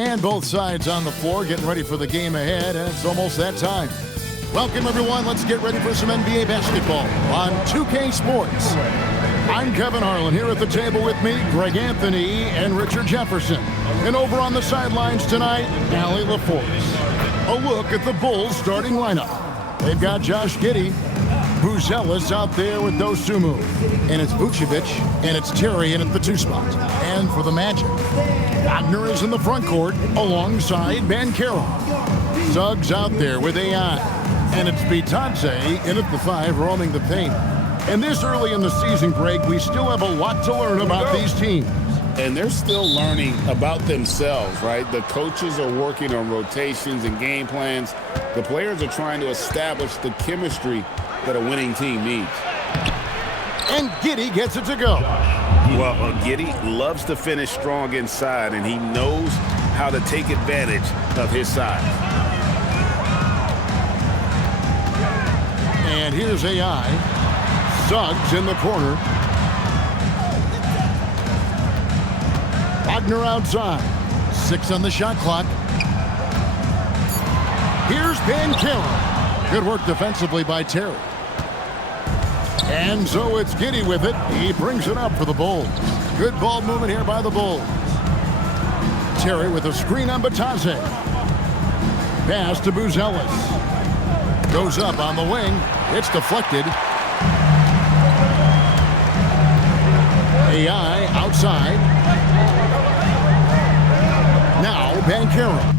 And both sides on the floor getting ready for the game ahead, and it's almost that time. Welcome, everyone. Let's get ready for some NBA basketball on 2K Sports. I'm Kevin Harlan here at the table with me, Greg Anthony and Richard Jefferson. And over on the sidelines tonight, Allie LaForce. A look at the Bulls starting lineup. They've got Josh Giddey, Buzelis out there with Dosunmu. And it's Vucevic, and it's Terry in at the 2 spot. And for the Magic, Wagner is in the front court alongside Banchero. Suggs out there with AI. And it's Bitadze in at the 5 roaming the paint. And this early in the season, Greg, we still have a lot to learn about these teams. And they're still learning about themselves, right? The coaches are working on rotations and game plans. The players are trying to establish the chemistry that a winning team needs. And Giddey gets it to go. Well, Giddey loves to finish strong inside, and he knows how to take advantage of his size. And here's AI. Suggs in the corner. Wagner outside. 6 on the shot clock. Here's Banchero. Good work defensively by Terry. And so it's Giddey with it. He brings it up for the Bulls. Good ball movement here by the Bulls. Terry with a screen on Bitadze. Pass to Buzelis. Goes up on the wing. It's deflected. AI outside. Now Banchero.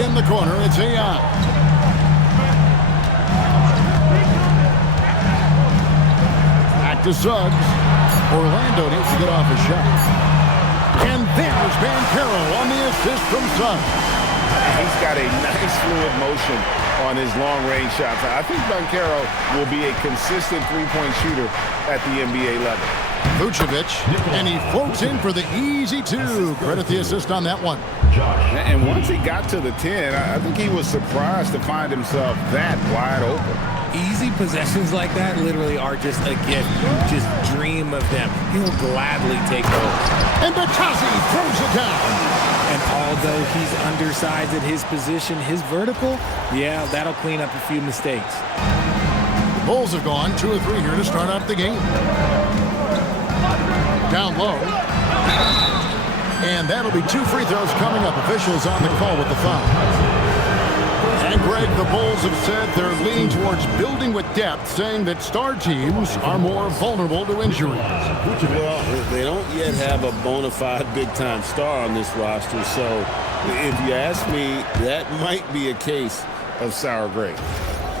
In the corner, it's AI. Back to Suggs. Orlando needs to get off a shot. And there's Banchero on the assist from Suggs. He's got a nice fluid motion on his long-range shots. I think Banchero will be a consistent three-point shooter at the NBA level. Vucevic, and he floats in for the easy 2. Credit the assist on that one. And once he got to the 10, I think he was surprised to find himself that wide open. Easy possessions like that literally are just a gift. Just dream of them. He'll gladly take those. And Bitadze throws it down. And although he's undersized at his position, his vertical, yeah, that'll clean up a few mistakes. The Bulls have gone 2 or 3 here to start out the game. Down low. And that'll be 2 free throws coming up. Officials on the call with the foul. And Greg, the Bulls have said they're leaning towards building with depth, saying that star teams are more vulnerable to injuries. Well, they don't yet have a bona fide big-time star on this roster, so if you ask me, that might be a case of sour grapes.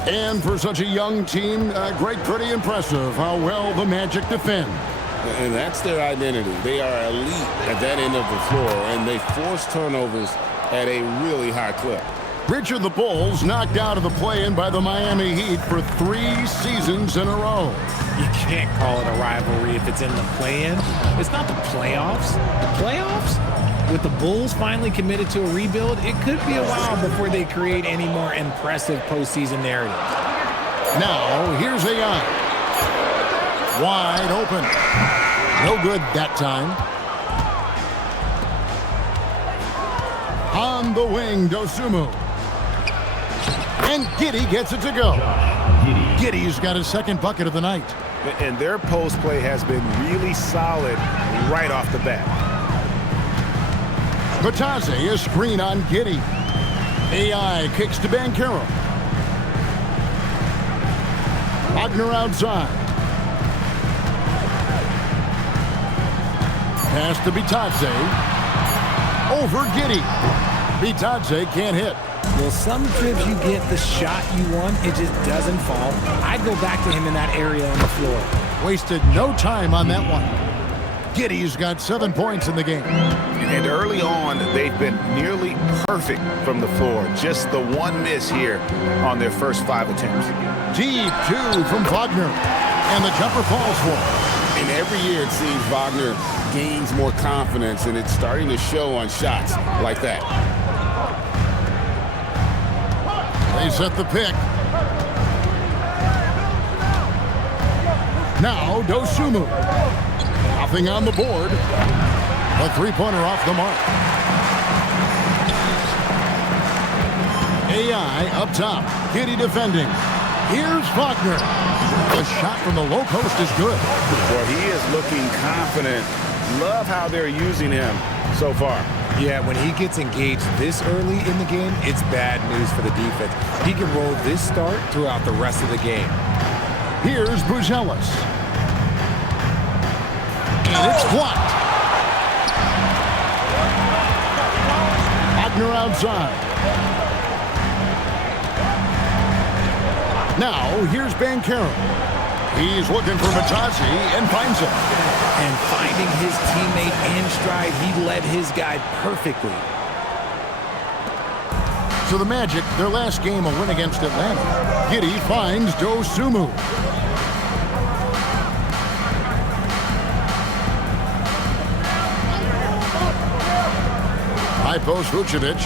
And for such a young team, Greg, pretty impressive how well the Magic defend. And that's their identity. They are elite at that end of the floor, and they force turnovers at a really high clip. Richard, the Bulls knocked out of the play-in by the Miami Heat for 3 seasons in a row. You can't call it a rivalry if it's in the play-in. It's not the playoffs. The playoffs? With the Bulls finally committed to a rebuild, it could be a while before they create any more impressive postseason narrative. Now, here's AI. Wide open. No good that time. On the wing, Dosunmu. And Giddey gets it to go. Giddey's got his 2nd bucket of the night. And their post play has been really solid right off the bat. Bitadze, a screen on Giddey. AI kicks to Banchero. Wagner outside. Pass to Bitadze. Over Giddey. Bitadze can't hit. Well, some trips you get the shot you want, it just doesn't fall. I'd go back to him in that area on the floor. Wasted no time on that one. Giddey's got 7 points in the game. And early on, they've been nearly perfect from the floor. Just the one miss here on their first 5 attempts. Deep two from Wagner. And the jumper falls for him. And every year it seems Wagner gains more confidence, and it's starting to show on shots like that. They set the pick. Now Dosunmu. Nothing on the board. A three-pointer off the mark. AI up top. Giddey defending. Here's Wagner. The shot from the low post is good. Well, he is looking confident. Love how they're using him so far. Yeah, when he gets engaged this early in the game, it's bad news for the defense. He can roll this start throughout the rest of the game. Here's Buzelis. And it's blocked. Wagner outside. Now, here's Bankero. He's looking for Matazzi and finds him. And finding his teammate in stride, he led his guy perfectly. So the Magic, their last game, a win against Atlanta. Giddey finds Dosunmu. High post Vucevic.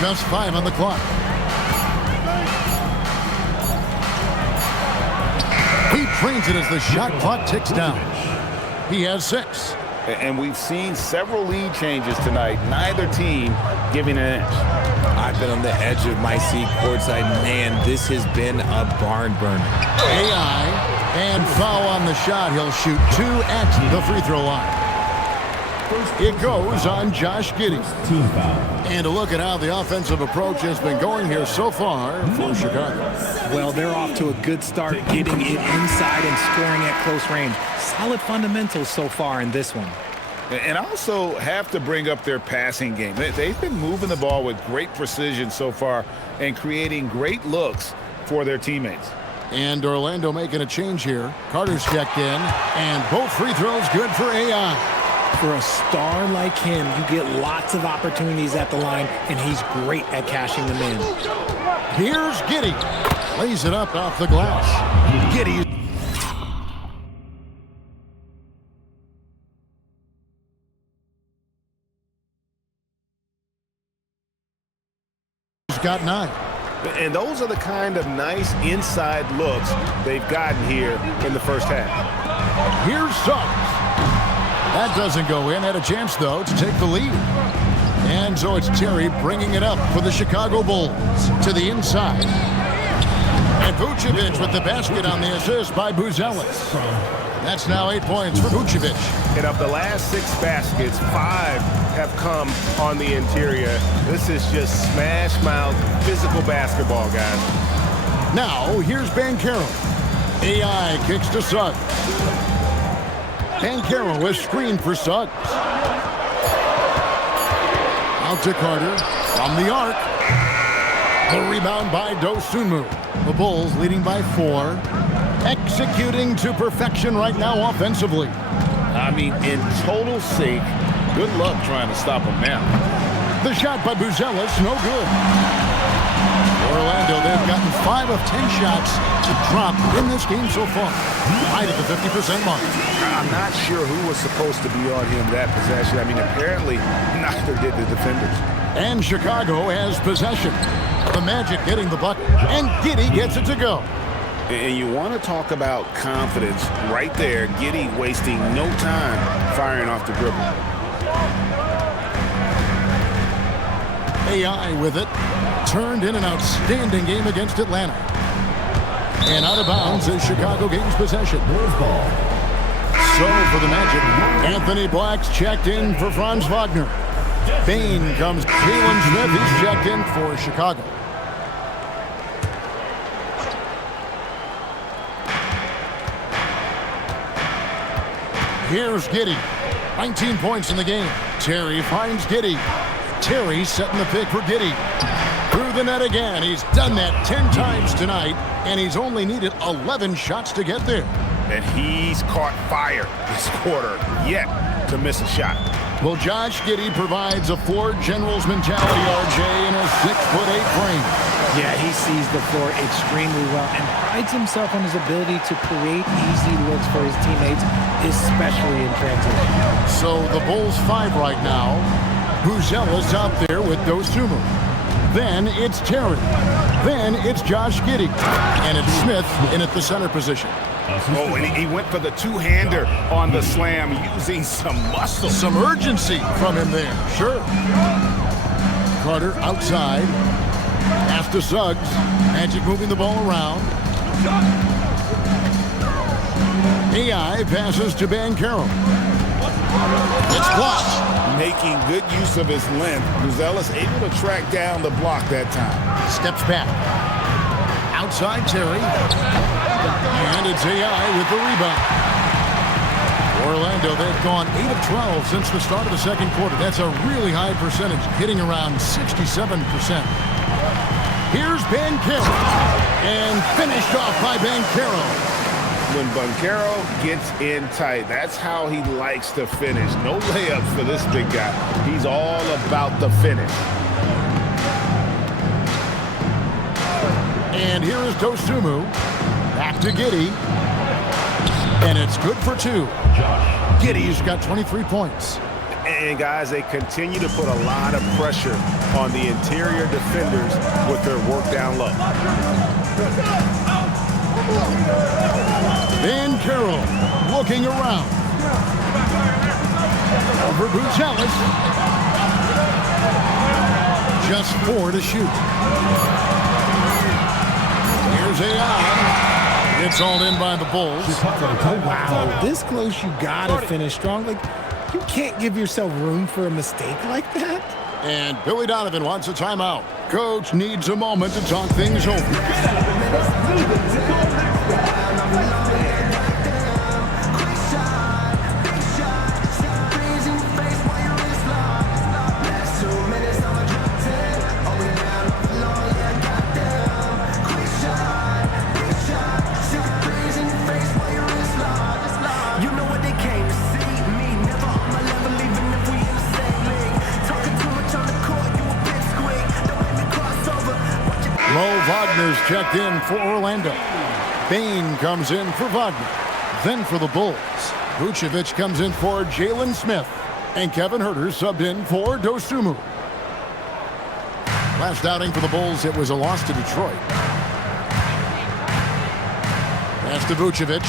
Just 5 on the clock. He trains it as the shot clock ticks down. He has 6. And we've seen several lead changes tonight. Neither team giving an inch. I've been on the edge of my seat courtside. Man, this has been a barn burner. AI and foul on the shot. He'll shoot 2 at the free throw line. It goes on Josh Giddey. And a look at how the offensive approach has been going here so far for Chicago. Well, they're off to a good start, getting it inside and scoring at close range. Solid fundamentals so far in this one. And also have to bring up their passing game. They've been moving the ball with great precision so far and creating great looks for their teammates. And Orlando making a change here. Carter's checked in, and both free throws good for AI. For a star like him, you get lots of opportunities at the line, and he's great at cashing them in. Here's Giddey. Lays it up off the glass. Giddey. He's got 9. And those are the kind of nice inside looks they've gotten here in the first half. Here's Suggs. That doesn't go in. Had a chance, though, to take the lead. And so it's Terry bringing it up for the Chicago Bulls to the inside. And Vucevic with the basket on the assist by Buzelis. That's now 8 points for Vucevic. And of the last 6 baskets, 5 have come on the interior. This is just smash mouth physical basketball, guys. Now, here's Bankero. AI kicks to Suggs. Bankero is screened for Suggs. Out to Carter from the arc. The rebound by Dosunmu. The Bulls leading by 4. Executing to perfection right now offensively. I mean, in total sync. Good luck trying to stop them now. The shot by Buzelis, no good. Orlando, they've gotten 5 of 10 shots to drop in this game so far. Right at the 50% mark. I'm not sure who was supposed to be on him that possession. I mean, apparently neither did the defenders. And Chicago has possession. The Magic getting the bucket, and Giddey gets it to go. And you want to talk about confidence right there. Giddey wasting no time firing off the dribble. AI with it. Turned in an outstanding game against Atlanta. And out of bounds as Chicago gains possession. So for the Magic, Anthony Black's checked in for Franz Wagner. Bain comes Jalen Smith. He's checked in for Chicago. Here's Giddey. 19 points in the game. Terry finds Giddey. Terry setting the pick for Giddey. Through the net again. He's done that 10 times tonight, and he's only needed 11 shots to get there. And he's caught fire this quarter, yet to miss a shot. Well, Josh Giddey provides a floor general's mentality, RJ, in a 6'8" frame. Yeah, he sees the floor extremely well and prides himself on his ability to create easy looks for his teammates, especially in transition. So the Bulls 5 right now. Buzela's out there with Dosunmu. Then it's Terry. Then it's Josh Giddey. And it's Smith in at the center position. Oh, and he went for the two-hander on the slam, using some muscle. Some urgency from him there. Sure. Carter outside. Pass to Suggs. Magic moving the ball around. AI passes to Banchero. It's blocked. Making good use of his length. Buzela's able to track down the block that time. Steps back. Outside Terry. And it's AI with the rebound. Orlando, they've gone 8 of 12 since the start of the second quarter. That's a really high percentage, hitting around 67%. Here's Banchero. And finished off by Banchero. When Banchero gets in tight, that's how he likes to finish. No layups for this big guy. He's all about the finish. And here is Dosunmu. Back to Giddey. And it's good for 2. Giddey's got 23 points. And guys, they continue to put a lot of pressure on the interior defenders with their work down low. Banchero looking around. Over Buzela. Just 4 to shoot. Here's AI. It's all in by the Bulls. Oh, wow. This close, you got to finish strong. Like, you can't give yourself room for a mistake like that. And Billy Donovan wants a timeout. Coach needs a moment to talk things over. Wagner's checked in for Orlando. Bain comes in for Wagner. Then for the Bulls, Vucevic comes in for Jalen Smith. And Kevin Huerter subbed in for Dosunmu. Last outing for the Bulls, it was a loss to Detroit. Pass to Vucevic.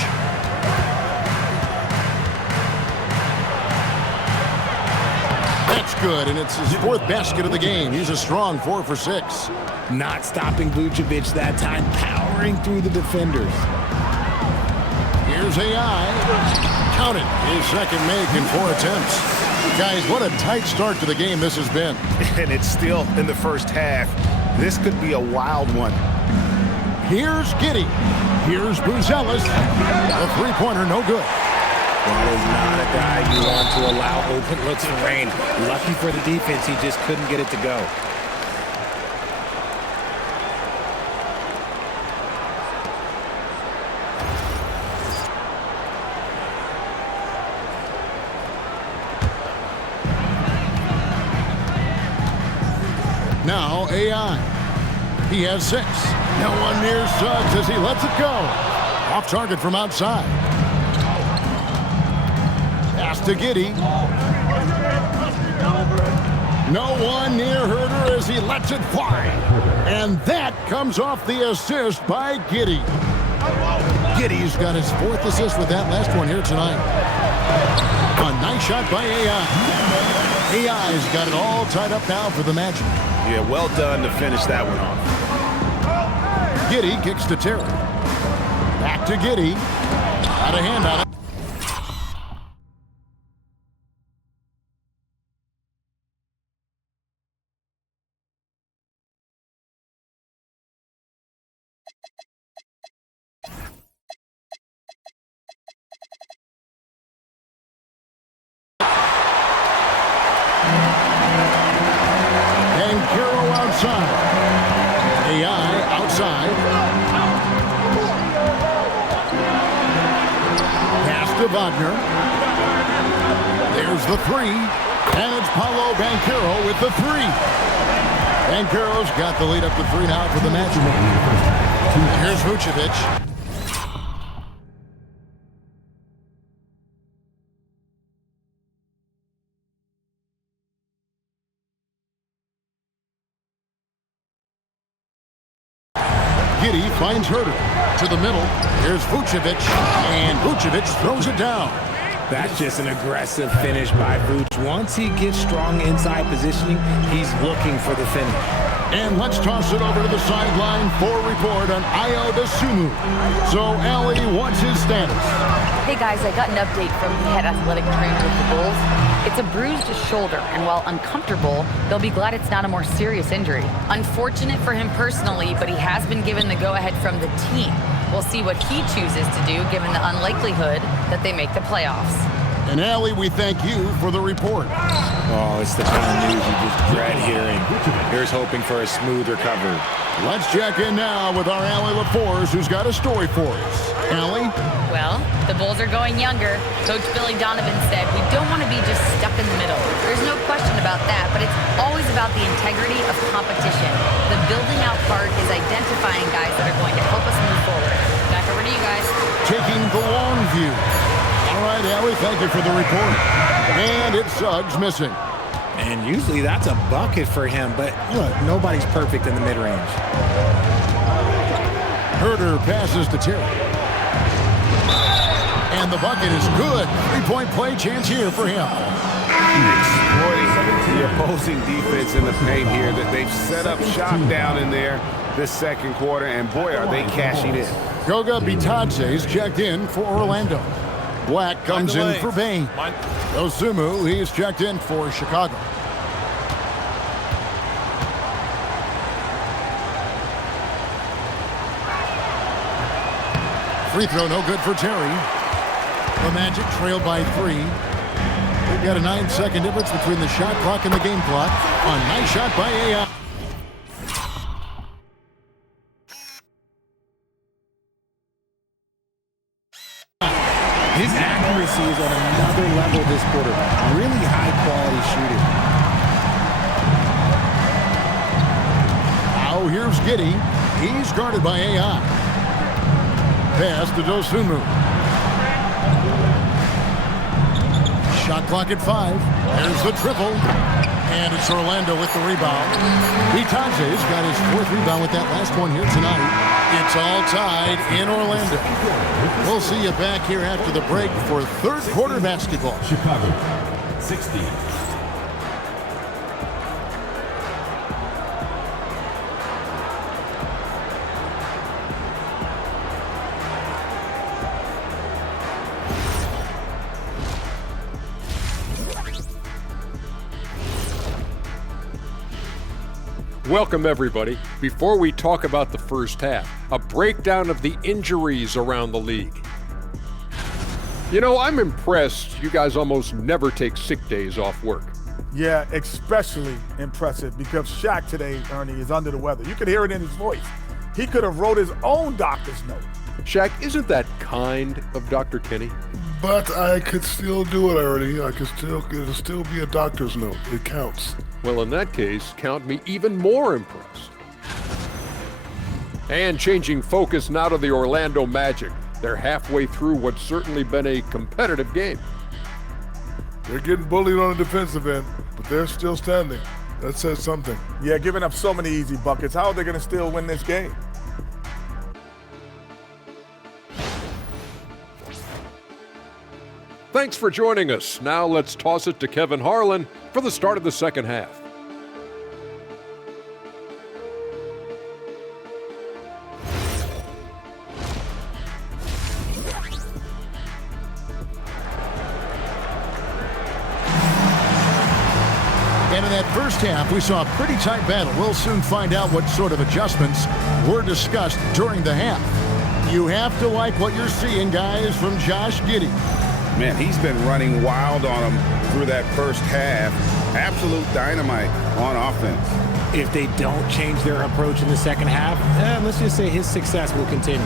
That's good, and it's his 4th basket of the game. He's a strong 4 for 6. Not stopping Vucevic that time, powering through the defenders. Here's AI. Counted. His second make in 4 attempts. Guys, what a tight start to the game this has been. And it's still in the first half. This could be a wild one. Here's Giddey. Here's Buzela. The three-pointer, no good. That is not a guy you want to allow open looks and rain. Lucky for the defense, he just couldn't get it to go. Now AI. He has 6. No one near Suggs as he lets it go. Off target from outside. Pass to Giddey. No one near Huerter as he lets it fly. And that comes off the assist by Giddey. Giddey's got his 4th assist with that last one here tonight. A nice shot by AI. AI's got it all tied up now for the Magic. Yeah, well done to finish that one off. Giddey kicks to Terry. Back to Giddey. Got a hand on it. to Wagner. There's the three. And it's Paulo Banchero with the three. Banchero's got the lead up to 3 now for the Magic. Here's Vucevic. Giddey finds Herter to the middle. Here's Vucevic, and Vucevic throws it down. That's just an aggressive finish by Vooch. Once he gets strong inside positioning, he's looking for the finish. And let's toss it over to the sideline for a report on Ayo Dosunmu. So, Allie, what's his status? Hey guys, I got an update from the head athletic trainer with the Bulls. It's a bruised shoulder, and while uncomfortable, they'll be glad it's not a more serious injury. Unfortunate for him personally, but he has been given the go-ahead from the team. We'll see what he chooses to do, given the unlikelihood that they make the playoffs. And Allie, we thank you for the report. Oh, it's the kind of news you just dread hearing. Here's hoping for a smooth recovery. Let's check in now with our Allie LaForce, who's got a story for us. Allie? Well, the Bulls are going younger. Coach Billy Donovan said we don't want to be just stuck in the middle. There's no question about that, but it's always about the integrity of competition. The building out part is identifying guys that are going to help us move forward. Back over to you guys. Taking the long view. All right, Allie, thank you for the report. And it's Suggs missing. And usually that's a bucket for him, but look, nobody's perfect in the mid-range. Herter passes to Terry. And the bucket is good. 3-point play chance here for him. Exploiting the opposing defense in the paint here. That they've set up shop down in there this second quarter, and boy, are they cashing in. Goga Bitadze's checked in for Orlando. Black comes in for Bain. Dosunmu, he's checked in for Chicago. Free throw no good for Terry. The Magic trail by 3. We've got a 9-second difference between the shot clock and the game clock. A nice shot by AI. His accuracy is on another level this quarter. Really high-quality shooting. Now here's Giddey. He's guarded by AI. Pass to Dosunmu. Shot clock at 5. There's the triple. And it's Orlando with the rebound. Bitadze's got his 4th rebound with that last one here tonight. It's all tied in Orlando. We'll see you back here after the break for third quarter basketball. Chicago, 60. Welcome, everybody. Before we talk about the first half, a breakdown of the injuries around the league. You know, I'm impressed you guys almost never take sick days off work. Yeah, especially impressive because Shaq today, Ernie, is under the weather. You could hear it in his voice. He could have wrote his own doctor's note. Shaq, isn't that kind of Dr. Kenny? But I could still do it, Ernie. It'll still be a doctor's note. It counts. Well, in that case, count me even more impressed. And changing focus now to the Orlando Magic. They're halfway through what's certainly been a competitive game. They're getting bullied on the defensive end, but they're still standing. That says something. Yeah, giving up so many easy buckets. How are they going to still win this game? Thanks for joining us. Now let's toss it to Kevin Harlan for the start of the second half. And in that first half, we saw a pretty tight battle. We'll soon find out what sort of adjustments were discussed during the half. You have to like what you're seeing, guys, from Josh Giddey. Man, he's been running wild on them through that first half. Absolute dynamite on offense. If they don't change their approach in the second half, let's just say his success will continue.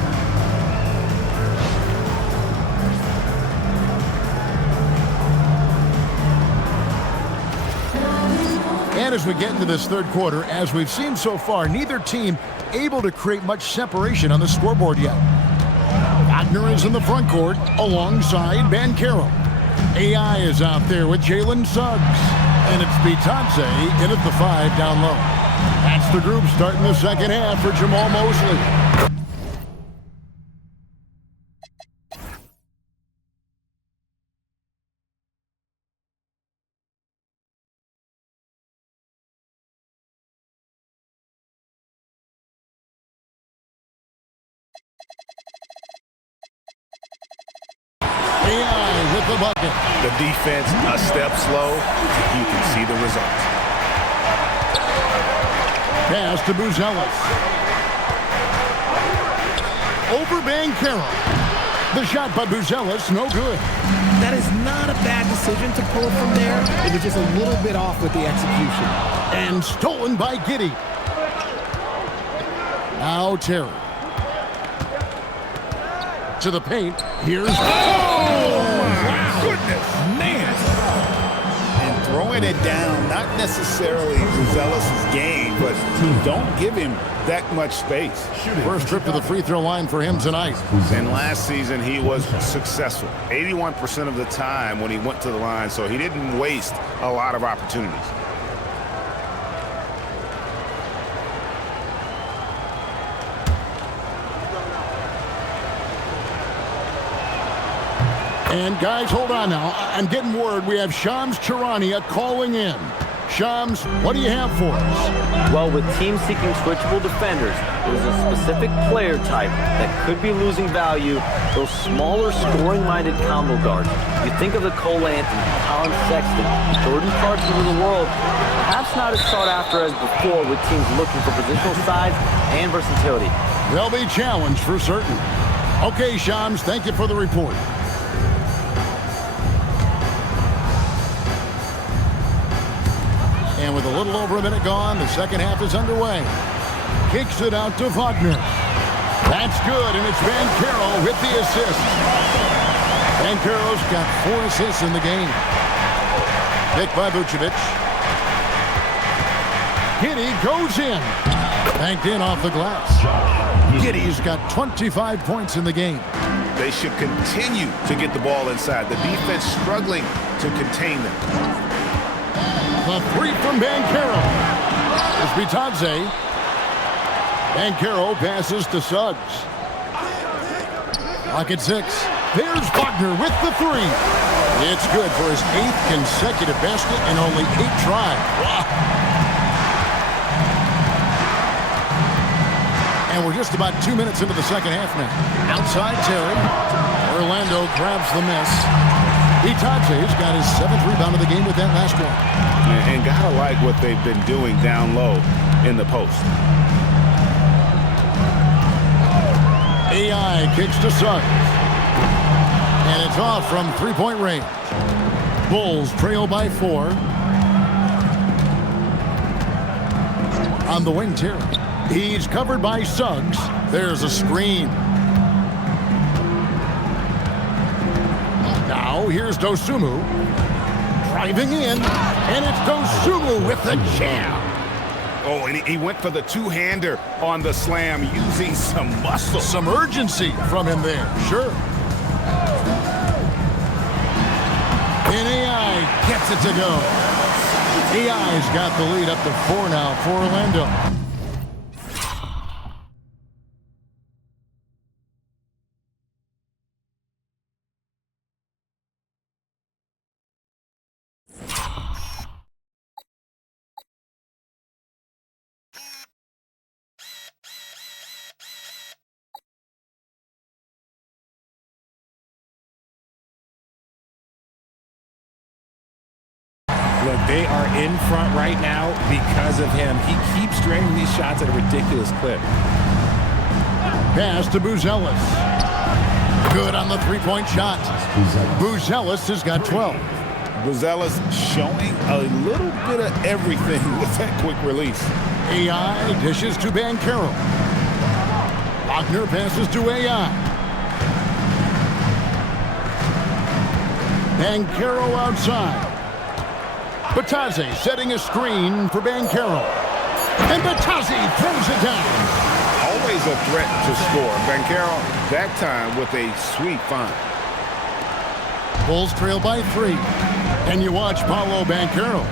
as we get into this third quarter, as we've seen so far, neither team able to create much separation on the scoreboard yet. Wagner is in the front court alongside Banchero. AI is out there with Jalen Suggs. And it's Bitadze in at the 5 down low. That's the group starting the second half for Jamal Mosley. AI with the bucket. The defense a step slow. You can see the results. Pass to Buzelis. Over Banchero. The shot by Buzelis, no good. That is not a bad decision to pull from there. It was just a little bit off with the execution. And stolen by Giddey. Now Terry. To the paint. Here's... Wow. Goodness. Man. And throwing it down, not necessarily Buzelis' game, but don't give him that much space. First trip to the free throw line for him tonight. And last season, he was successful. 81% of the time when he went to the line, so he didn't waste a lot of opportunities. And guys, hold on now. I'm getting word we have Shams Charania calling in. Shams, what do you have for us? Well, with teams seeking switchable defenders, there's a specific player type that could be losing value, those smaller scoring-minded combo guards. You think of the Cole Anthony, Colin Sexton, Jordan Clarkson of the world, perhaps not as sought after as before with teams looking for positional size and versatility. They'll be challenged for certain. Okay, Shams, thank you for the report. And with a little over a minute gone, the second half is underway. Kicks it out to Wagner. That's good, and it's Banchero with the assist. Banchero's got 4 assists in the game. Picked by Vucevic. Giddey goes in. Banked in off the glass. Giddey's got 25 points in the game. They should continue to get the ball inside. The defense struggling to contain them. The 3 from Banchero. It's Bitadze. Banchero passes to Suggs. Clock at 6. There's Wagner with the 3. It's good for his 8th consecutive basket in only 8 tries. And we're just about 2 minutes into the second half now. Outside Terry. Orlando grabs the miss. Bitadze's got his 7th rebound of the game with that last one. And gotta like what they've been doing down low in the post. AI kicks to Suggs. And it's off from 3-point range. Bulls trail by 4. On the wing, Terry. He's covered by Suggs. There's a screen. Now here's Dosunmu. Driving in. And it's Dosunmu with the jam. Oh, and he went for the two-hander on the slam using some muscle. Some urgency from him there, sure. And AI gets it to go. AI's got the lead up to 4 now for Orlando. Look, they are in front right now because of him. He keeps draining these shots at a ridiculous clip. Pass to Buzelis. Good on the 3-point shot. Buzelis has got 12. Buzelis showing a little bit of everything with that quick release. AI dishes to Banchero. Wagner passes to AI. Banchero outside. Batazzi setting a screen for Banchero. And Batazzi throws it down. Always a threat to score. Banchero, that time with a sweet find. Bulls trail by 3. And you watch Paolo Banchero.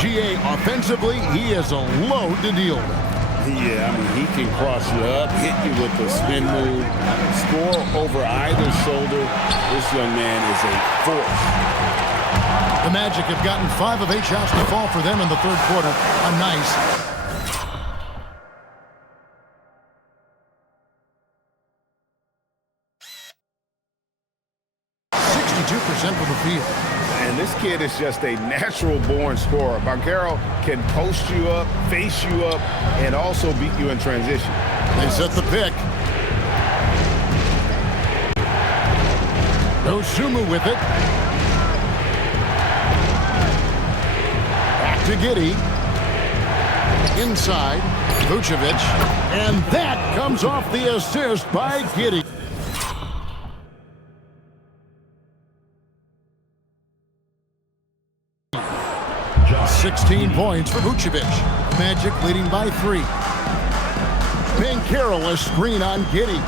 GA offensively, he is a load to deal with. Yeah, I mean, he can cross you up, hit you with the spin move, score over either shoulder. This young man is a force. The Magic have gotten 5 of 8 shots to fall for them in the third quarter. A nice 62% from the field. And this kid is just a natural-born scorer. Banchero can post you up, face you up, and also beat you in transition. They set the pick. Dosunmu with it. Back to Giddey. Inside, Vucevic. And that comes off the assist by Giddey. 16 points for Vucevic. Magic leading by 3. Banchero a screen on Giddey.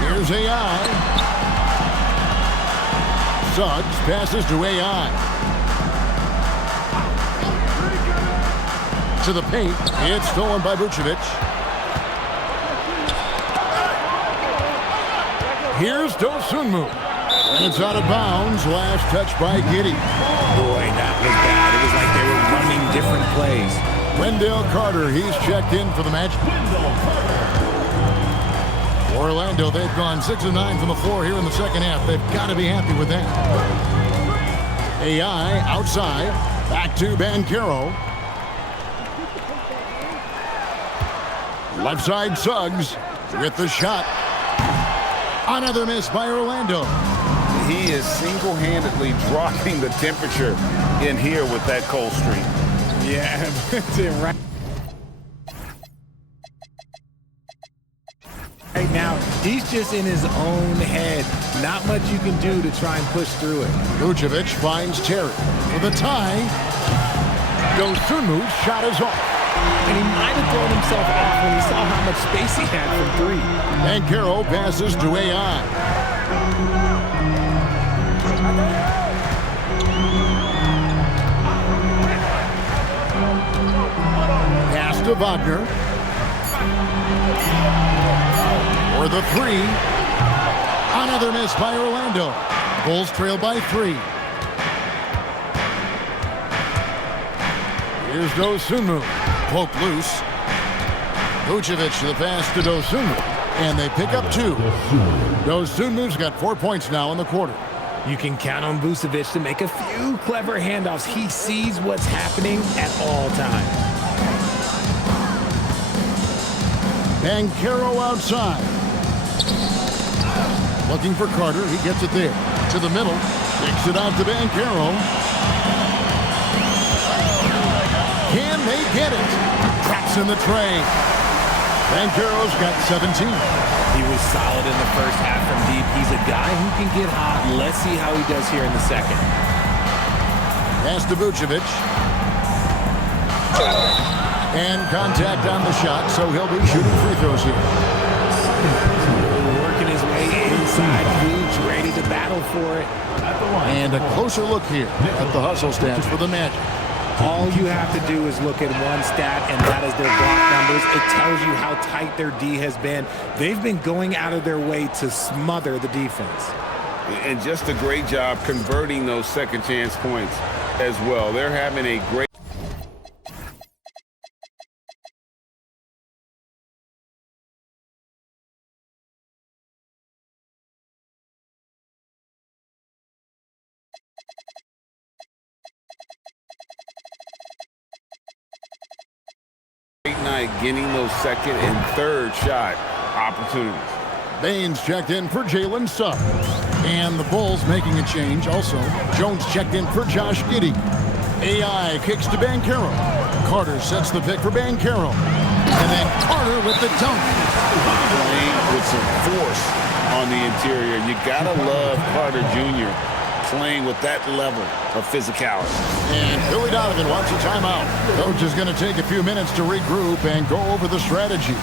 Here's AI. Suggs passes to AI. To the paint. It's stolen by Vucevic. Here's Dosunmu. And it's out of bounds. Last touch by Giddey. Boy, that was bad. It was like they were running different plays. Wendell Carter, he's checked in for the Magic. Orlando, they've gone 6 of 9 from the floor here in the second half. They've got to be happy with that. AI outside. Back to Banchero. Left side Suggs with the shot. Another miss by Orlando. He is single-handedly dropping the temperature in here with that cold streak. Yeah, that's it right. Right now, he's just in his own head. Not much you can do to try and push through it. Vucevic finds Terry for the tie. Dosunmu's shot is off. And he might have thrown himself off when he saw how much space he had from 3. Banchero passes to AI. Pass to Wagner. For the 3. Another miss by Orlando. Bulls trail by 3. Here's Dosunmu. Poke loose. Vucevic the pass to Dosunmu. And they pick up 2. Dosunmu's got 4 points now in the quarter. You can count on Vucevic to make a few clever handoffs. He sees what's happening at all times. Banchero outside. Looking for Carter. He gets it there. To the middle. Kicks it out to Banchero. Can they get it? Traps in the tray. Banchero's got 17. He was solid in the first half from deep. He's a guy who can get hot. Let's see how he does here in the second. Pass to Vucevic. And contact on the shot, so he'll be shooting free throws here. Working his way inside. Vuce ready to battle for it. And a closer look here at the hustle stats for the Magic. All you have to do is look at one stat, and that is their block numbers. It tells you how tight their D has been. They've been going out of their way to smother the defense. And just a great job converting those second chance points as well. They're having a great night getting those second and third shot opportunities. Baines checked in for Jalen Suggs. And the Bulls making a change also. Jones checked in for Josh Giddey. AI kicks to Banchero. Carter sets the pick for Banchero. And then Carter with the dunk. Playing with some force on the interior. You gotta love Carter Jr. playing with that level of physicality. And Billy Donovan wants a timeout. Coach is going to take a few minutes to regroup and go over the strategy.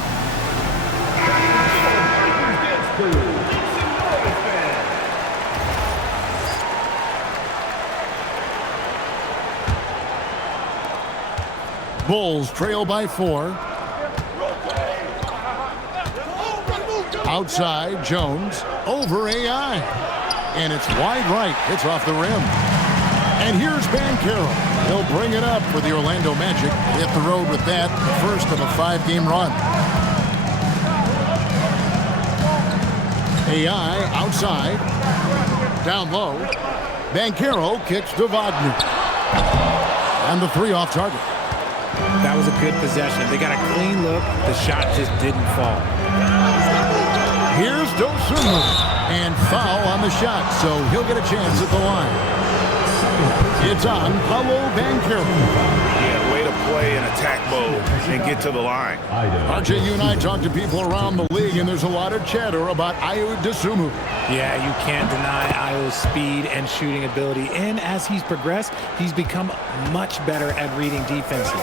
Bulls trail by 4. Outside, Jones over AI. And it's wide right. It's off the rim. And here's Banchero. He'll bring it up for the Orlando Magic. Hit the road with that, the first of a 5-game run. AI outside. Down low. Banchero kicks to Wagner. And the 3 off target. That was a good possession. They got a clean look. The shot just didn't fall. Here's Dosunmu. And foul on the shot, so he'll get a chance at the line. It's on Paulo Banchero. Yeah, way to play in attack mode and get to the line. RJ, you and I talk to people around the league, and there's a lot of chatter about Ayo Dosunmu. Yeah, you can't deny Ayo's speed and shooting ability. And as he's progressed, he's become much better at reading defenses.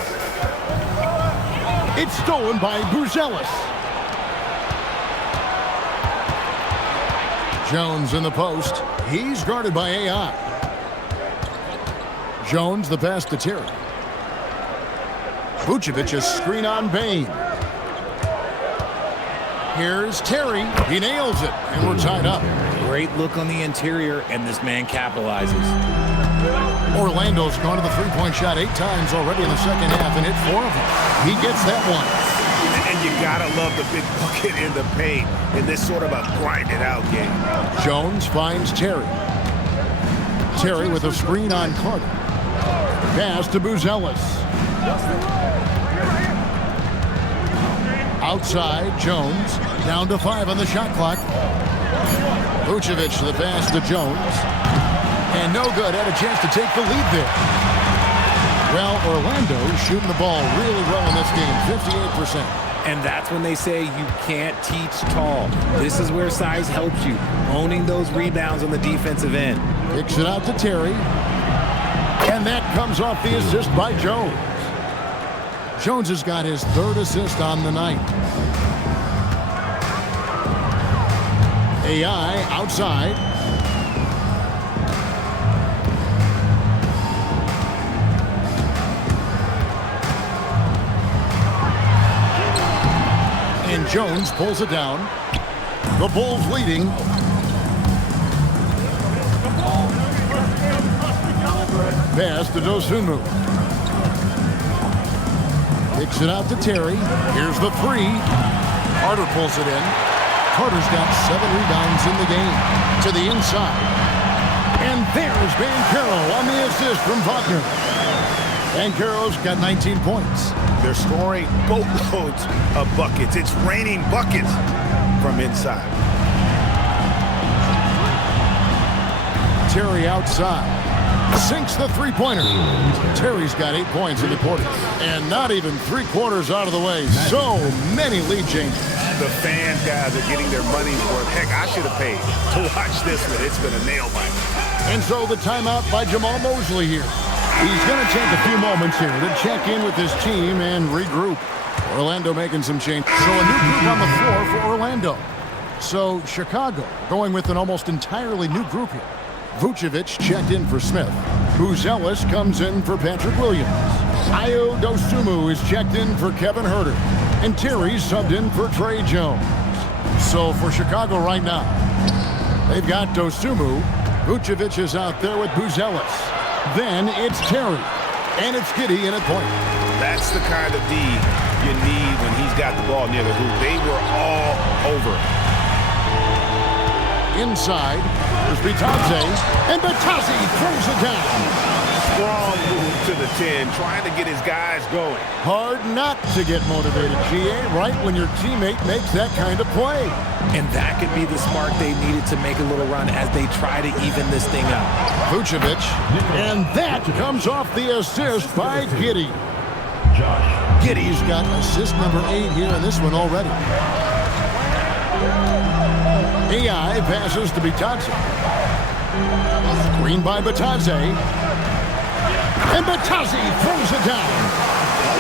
It's stolen by Buzelis. Jones in the post. He's guarded by AI. Jones the pass to Terry. Vucevic a screen on Bain. Here's Terry. He nails it, and we're tied up. Great look on the interior, and this man capitalizes. Orlando's gone to the three-point shot 8 times already in the second half, and hit 4 of them. He gets that one. And you gotta love the big bucket in the paint in this sort of a grind-it-out game. Jones finds Terry. Terry with a screen on Carter. Pass to Buzelis. Outside, Jones. Down to 5 on the shot clock. Vucevic the pass to Jones. And no good. Had a chance to take the lead there. Well, Orlando shooting the ball really well in this game, 58%. And that's when they say you can't teach tall. This is where size helps you, owning those rebounds on the defensive end. Kicks it out to Terry. And that comes off the assist by Jones. Jones has got his 3rd assist on the night. AI outside. And Jones pulls it down. The Bulls leading. Pass to Dosunmu. Kicks it out to Terry. Here's the 3. Carter pulls it in. Carter's got 7 rebounds in the game. To the inside. And there's Banchero on the assist from Wagner. Banchero's got 19 points. They're scoring boatloads of buckets. It's raining buckets from inside. Terry outside. Sinks the three-pointer. Terry's got 8 points in the quarter. And not even 3/4 out of the way. So many lead changes. The fan guys are getting their money's worth. Heck, I should have paid to watch this one. It's been a nail biter. And so the timeout by Jamal Mosley here. He's going to take a few moments here to check in with his team and regroup. Orlando making some change. So a new group on the floor for Orlando. So Chicago going with an almost entirely new group here. Vucevic checked in for Smith. Buzelis comes in for Patrick Williams. Ayo Dosunmu is checked in for Kevin Huerter. And Terry subbed in for Trey Jones. So for Chicago right now, they've got Dosunmu. Vucevic is out there with Buzelis. Then it's Terry. And it's Giddey in at point. That's the kind of D you need when he's got the ball near the hoop. They were all over it. Inside, there's Bitadze, and Bitadze throws it down. Strong move to the 10, trying to get his guys going. Hard not to get motivated, GA, right when your teammate makes that kind of play. And that could be the spark they needed to make a little run as they try to even this thing up. Vucevic, and that comes off the assist by Giddey. Giddey's got assist number 8 here in this one already. AI passes to Bitadze. Screen by Batadze. And Batadze throws it down.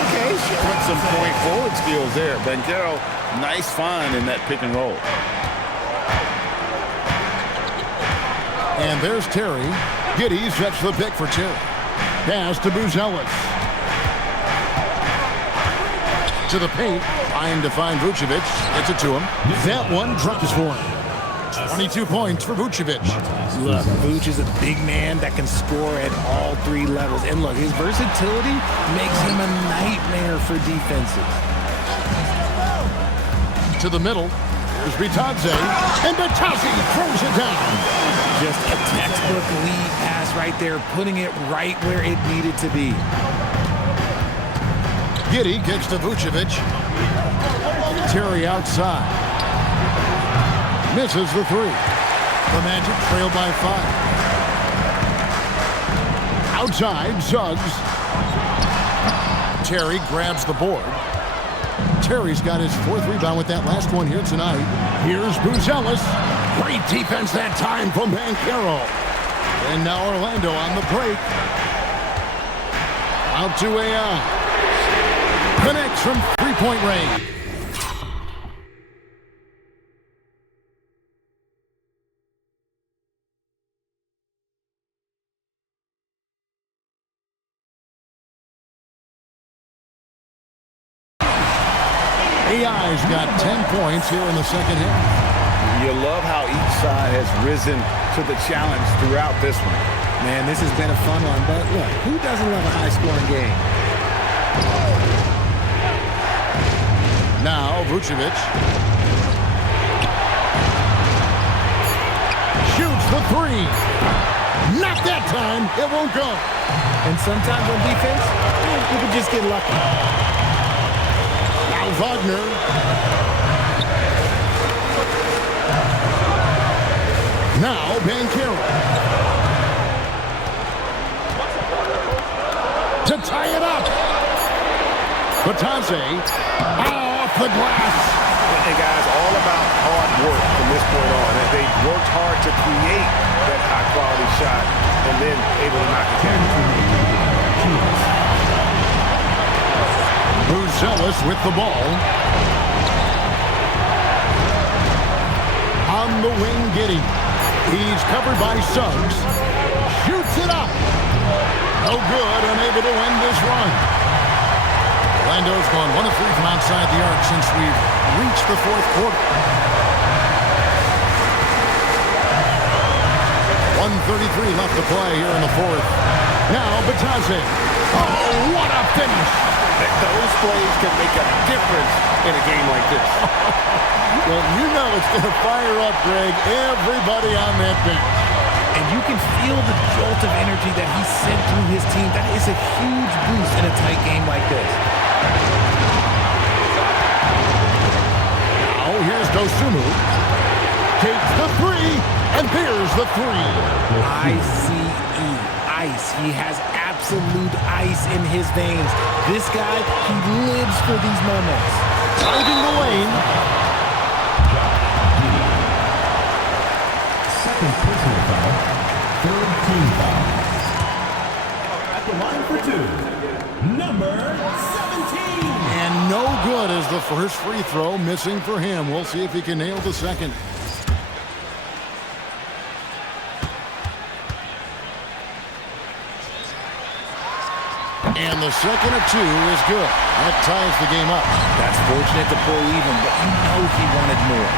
Okay, she put some point forward skills there. Banchero, nice find in that pick and roll. And there's Terry. Giddey sets the pick for Terry. Pass to Buzelis. To the paint. Trying to find Vucevic. Gets it to him. That one drops for him. 22 points for Vucevic. Look, Vuce is a big man that can score at all three levels. And look, his versatility makes him a nightmare for defenses. To the middle. There's Batadze. And Batadze throws it down. Just a textbook lead pass right there, putting it right where it needed to be. Giddey gets to Vucevic. Terry outside. Misses the three. The Magic trail by 5. Outside, Suggs. Terry grabs the board. Terry's got his 4th rebound with that last one here tonight. Here's Buzelis. Great defense that time from Banchero. And now Orlando on the break. Out to Ayala. Connects from three-point range. AI's got 10 points here in the second half. You love how each side has risen to the challenge throughout this one. Man, this has been a fun one, but look, who doesn't love a high-scoring game? Now, Vucevic. Shoots the three. Not that time. It won't go. And sometimes on defense, you can just get lucky. Now Wagner. Now Banchero. To tie it up. Batadze off the glass. And guys, all about hard work from this point on. They worked hard to create that high-quality shot and then able to knock it down. Buzelis with the ball. On the wing, Giddey. He's covered by Suggs. Shoots it up. No good, unable to end this run. Orlando's gone 1 of 3 from outside the arc since we've reached the 4th quarter. 1:33 left to play here in the 4th. Now Batadze. Oh, what a finish! Those plays can make a difference in a game like this. Well, you know it's going to fire up, Greg, everybody on that bench. And you can feel the jolt of energy that he sent through his team. That is a huge boost in a tight game like this. Now here's Dosunmu. Takes the three, and here's the three. ICE, ice. He has absolute ice in his veins. This guy, he lives for these moments. Driving the lane. Second personal foul. Third team foul. At the line for 2, number 17. And no good as the first free throw missing for him. We'll see if he can nail the second. And the second of 2 is good. That ties the game up. That's fortunate to pull even, but you know he wanted more.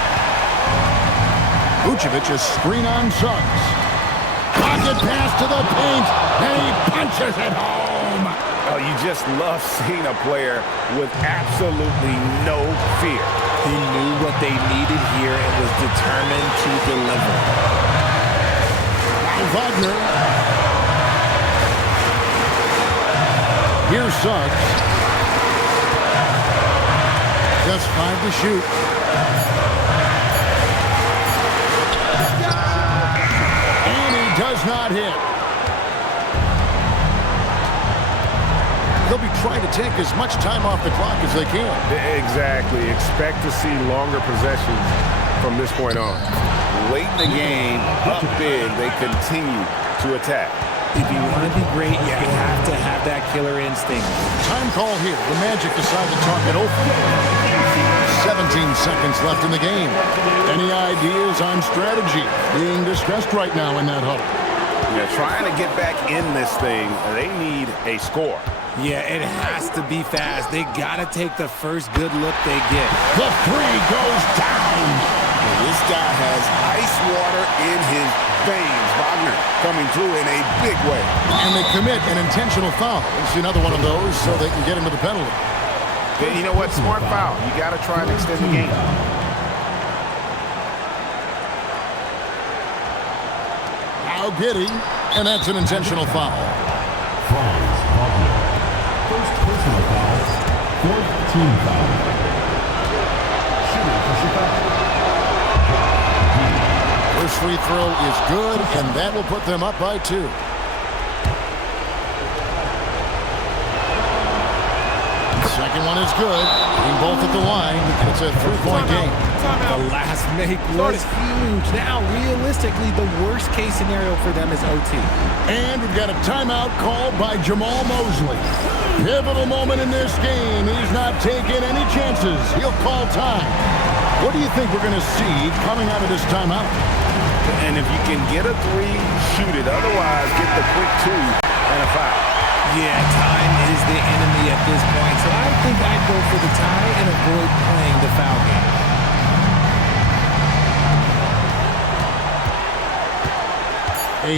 Vucevic is screen on Suggs. Pocket pass to the paint, and he punches it home. Oh, you just love seeing a player with absolutely no fear. He knew what they needed here and was determined to deliver. Now Wagner. Here's Suggs. Just 5 to shoot. And he does not hit. They'll be trying to take as much time off the clock as they can. Exactly. Expect to see longer possessions from this point on. late in the game, up big, they continue to attack. If you want to be great, you have to have that killer instinct. Time call here. The Magic decide to talk it over. 17 seconds left in the game. Any ideas on strategy being discussed right now in that huddle? Yeah, trying to get back in this thing, they need a score. Yeah, it has to be fast. They got to take the first good look they get. The three goes down. This guy has ice water in his veins. Wagner coming through in a big way. And they commit an intentional foul. It's another one of those so they can get into the penalty. You know what? Smart foul. You got to try and extend the game. Now Giddy, and that's an intentional foul. First personal foul, fourth team foul. Shooting for Chicago. First free throw is good, and that will put them up by 2. Second one is good. Being both at the line, it's a 3-point game. The last make was huge. Now, realistically, the worst-case scenario for them is OT. And we've got a timeout called by Jamal Mosley. Pivotal moment in this game. He's not taking any chances. He'll call time. What do you think we're going to see coming out of this timeout? And if you can get a 3, shoot it. Otherwise, get the quick 2 and a foul. Yeah, time is the enemy at this point, so I think I'd go for the tie and avoid playing the foul game.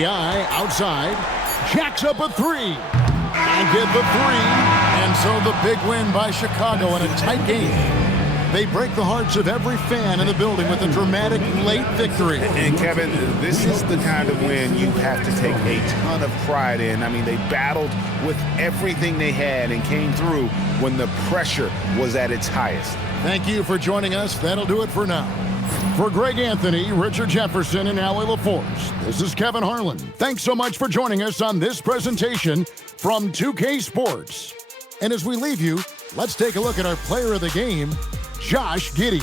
AI outside, jacks up a 3, and get the 3, and so the big win by Chicago in a tight game. They break the hearts of every fan in the building with a dramatic late victory. And Kevin, this is the kind of win you have to take a ton of pride in. I mean, they battled with everything they had and came through when the pressure was at its highest. Thank you for joining us. That'll do it for now. For Greg Anthony, Richard Jefferson, and Allie LaForce, this is Kevin Harlan. Thanks so much for joining us on this presentation from 2K Sports. And as we leave you, let's take a look at our player of the game, Josh Giddey.